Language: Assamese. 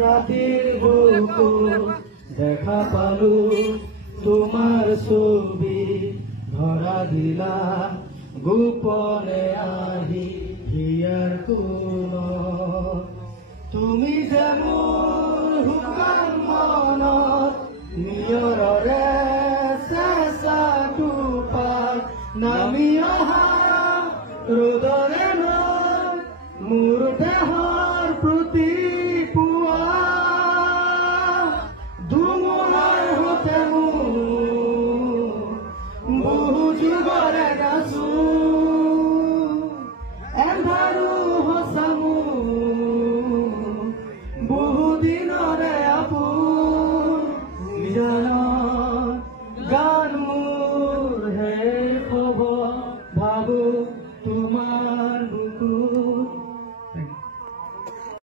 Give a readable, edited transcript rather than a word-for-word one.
রাতের বুকুত দেখা পালো তোমার ছবি ধরা দিলা গোপনে আহি হিয়ার কোনত